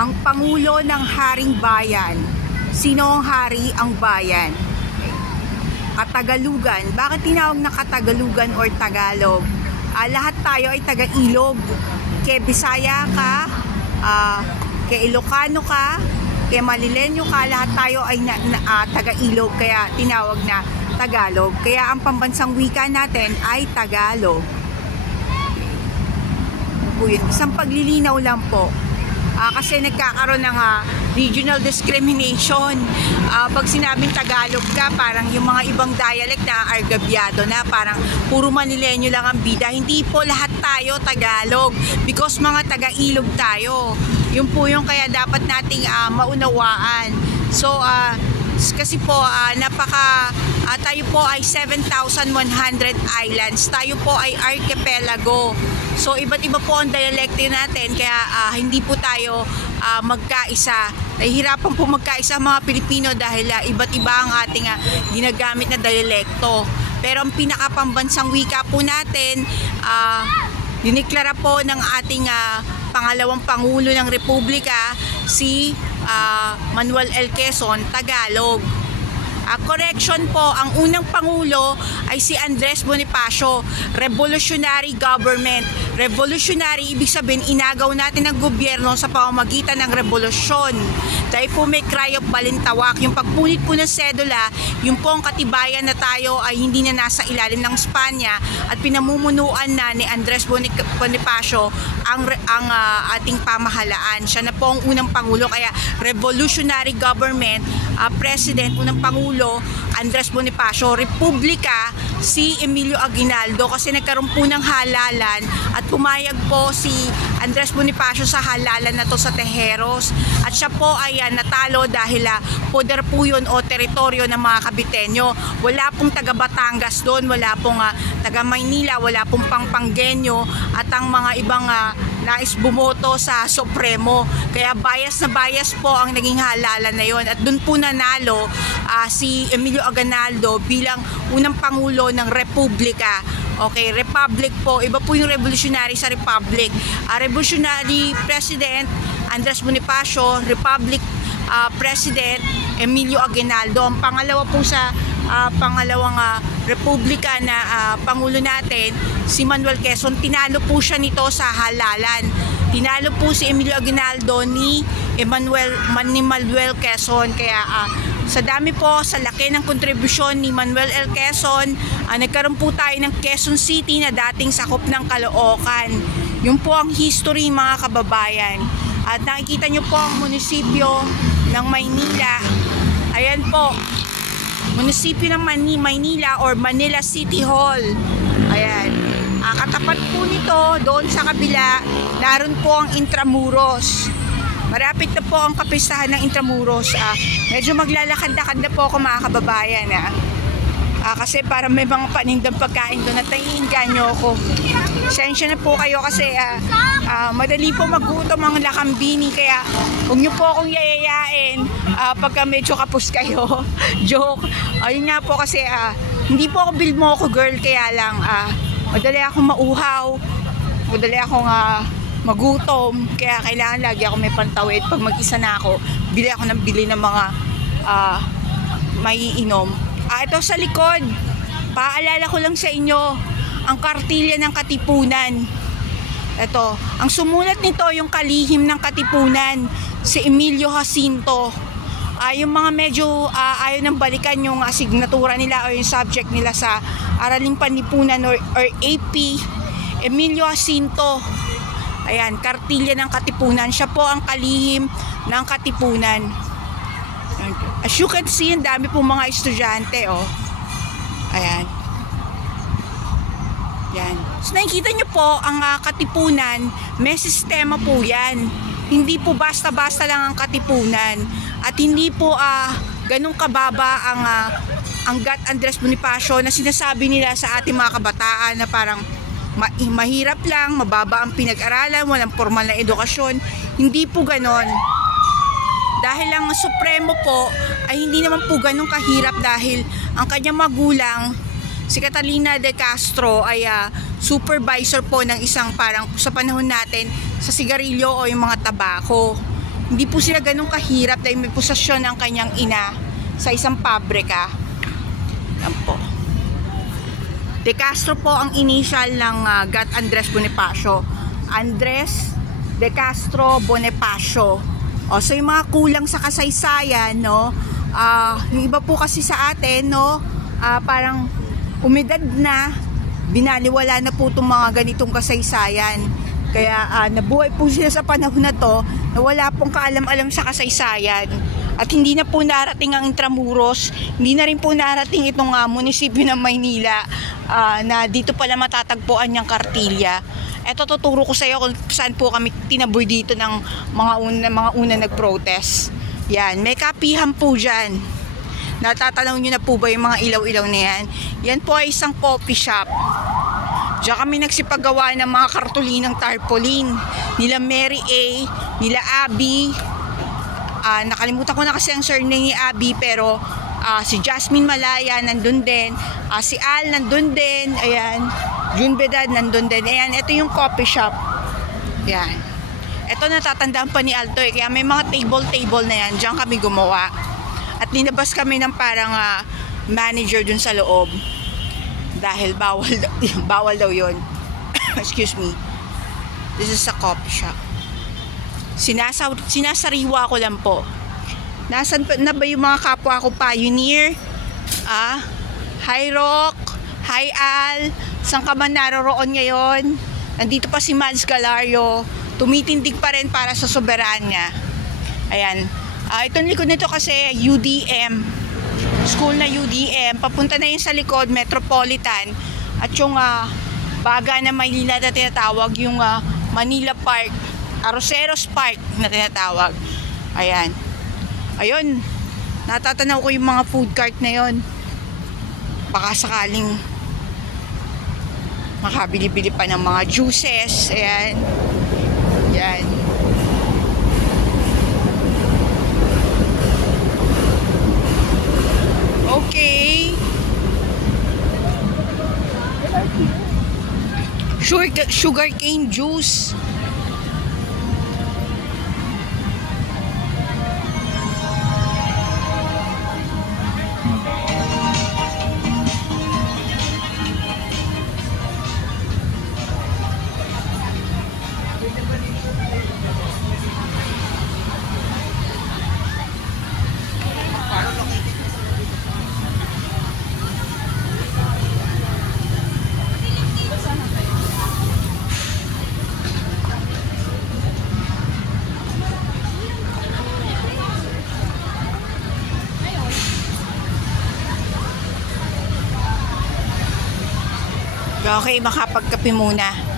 ang Pangulo ng Haring Bayan. Sino ang hari ang bayan? Katagalugan. Bakit tinawag na Katagalugan or Tagalog? Lahat tayo ay taga-Ilog. Kay Bisaya ka, kay Ilocano ka, kay Malilenyo ka, lahat tayo ay taga-Ilog, kaya tinawag na Tagalog. Kaya ang pambansang wika natin ay Tagalog. Isang paglilinaw lang po. Kasi nagkakaroon ng regional discrimination. Pag sinabing Tagalog ka, parang yung mga ibang dialect na argabyado na, parang puro Manileño lang ang bida. Hindi po lahat tayo Tagalog because mga taga-Ilog tayo. Yun po yung kaya dapat nating maunawaan. So, kasi po tayo po ay 7,100 islands. Tayo po ay archipelago. So iba't iba po ang dialekto natin, kaya hindi po tayo magkaisa. Nahihirapan po magkaisa mga Pilipino dahil iba't iba ang ating ginagamit na dialekto. Pero ang pinakapambansang wika po natin, diniklara po ng ating pangalawang Pangulo ng Republika, si Manuel L. Quezon, Tagalog. Correction po, ang unang Pangulo ay si Andres Bonifacio, revolutionary government. Revolutionary, ibig sabihin, inagaw natin ang gobyerno sa pamamagitan ng revolusyon. Dahil po may cry of balintawak, yung pagpunit po ng sedula, yung po ang katibayan na tayo ay hindi na nasa ilalim ng Espanya at pinamumunuan na ni Andres Bonifacio ang ating pamahalaan. Siya na po ang unang Pangulo, kaya revolutionary government, President, unang Pangulo, Andres Bonifacio. Republika, si Emilio Aguinaldo, kasi nagkaroon po ng halalan at pumayag po si Andres Bonifacio sa halalan na to sa Tejeros, at siya po ay natalo dahil poder po yun o teritoryo ng mga Kabitenyo. Wala pong taga Batangas doon, wala pong taga Maynila, wala pong Pampanggenyo at ang mga ibang nais bumoto sa Supremo. Kaya bias na bias po ang naging halalan na yon, at doon po nanalo si Emilio Aguinaldo bilang unang Pangulo ng Republika. Okay, Republic po, iba po yung revolutionary sa Republic. Revolutionary President Andres Bonifacio, Republic President Emilio Aguinaldo. Ang pangalawa po sa pangalawang Republika na Pangulo natin, si Manuel Quezon. Tinalo po siya nito sa halalan. Tinalo po si Emilio Aguinaldo ni Manuel Quezon. Kaya sa dami po, sa laki ng kontribusyon ni Manuel L. Quezon, nagkaroon po tayo ng Quezon City na dating sakop ng Caloocan. Yun po ang history, mga kababayan. At nakikita nyo po ang munisipyo ng Maynila. Ayan po, munisipyo ng Maynila or Manila City Hall. Ayan. Katapat po nito, doon sa kabila, naroon po ang Intramuros. Marapit na po ang kapistahan ng Intramuros. Medyo maglalakad-lakad na po ako, mga kababayan. Kasi para may mga panindang pagkain doon at naiingan nyo ako. Sensya na po kayo kasi madali po magutom ang Lakambini, kaya huwag nyo po akong yayayain pagka medyo kapos kayo. Joke. Ayun nga po kasi hindi po ako bilmo ko girl, kaya lang madali akong mauhaw, madali akong magutom, kaya kailangan lagi ako may pantawid. Pag mag-isa na ako, bili ako ng mga maiinom. Ito sa likod, paalala ko lang sa inyo ang kartilya ng Katipunan. Ito, ang sumulat nito yung kalihim ng Katipunan, si Emilio Jacinto. Yung mga medyo ayaw nang balikan yung asignatura nila o yung subject nila sa Araling Panlipunan or AP, Emilio Jacinto. Ayan, kartilya ng Katipunan. Siya po ang kalihim ng Katipunan. As you can see, ang dami pong mga estudyante, oh. Ayan. Yan. So nakikita nyo po, ang Katipunan, may sistema po yan. Hindi po basta-basta lang ang Katipunan. At hindi po ganun kababa ang Gat Andres Bonifacio na sinasabi nila sa ating mga kabataan na parang mahirap lang, mababa ang pinag-aralan, walang formal na edukasyon. Hindi po ganon. Dahil ang Supremo po ay hindi naman po ganun kahirap, dahil ang kanyang magulang, si Catalina de Castro, ay supervisor po ng isang, parang sa panahon natin, sa sigarilyo o yung mga tabako. hindi po sila ganun kahirap dahil may posasyon ang kanyang ina sa isang pabrika. Yan po. De Castro po ang initial ng Gat Andres Bonifacio. Andres De Castro Bonifacio. O, so yung mga kulang sa kasaysayan, no? Yung iba po kasi sa atin, no? Parang umidad na, binaliwala na po itong mga ganitong kasaysayan. Kaya nabuhay po sila sa panahon na to na wala pong kaalam-alam sa kasaysayan. At hindi na po narating ang Intramuros, hindi na rin po narating itong munisipyo ng Maynila na dito pala matatagpuan yung Kartilya. Eto, tuturo ko sa iyo kung saan po kami tinaboy dito ng mga una nag-protest. Yan, may kapihan po dyan. Natatanaw nyo na po ba yung mga ilaw-ilaw na yan? Yan po ay isang coffee shop. Diyan kami nagsipagawa ng mga kartulinang tarpaulin. Nila Mary A, nila Abby. Nakalimutan ko na kasi ang surname ni Abby, pero si Jasmine Malaya nandun din. Si Al nandun din. Ayan. June Bedad nandun din. Ayan, ito yung coffee shop. Ayan. Ito natatandaan pa ni Alto eh. Kaya may mga table na yan. Diyan kami gumawa. At linabas kami ng parang manager dun sa loob. Dahil bawal daw yun. Excuse me. This is a coffee shop. Sinasariwa ko lang po. Nasaan na ba yung mga kapwa ko pioneer? Hi Rock, hi Al, saan ka man naroroon ngayon? Nandito pa si Mads Galario, tumitindig pa rin para sa soberanya. Ayan. Itong likod nito kasi UDM. School na UDM. Papunta na yun sa likod, Metropolitan. At yung baga na Maynila na tinatawag, yung Manila Park, Arroceros Park na tinatawag. Ayan. Ayun. Natatanaw ko yung mga food cart na yon. Baka sakaling makabili-bili pa ng mga juices. Ayan. Ayan. Okay. Sugar cane juice. Okay, makapagkape muna.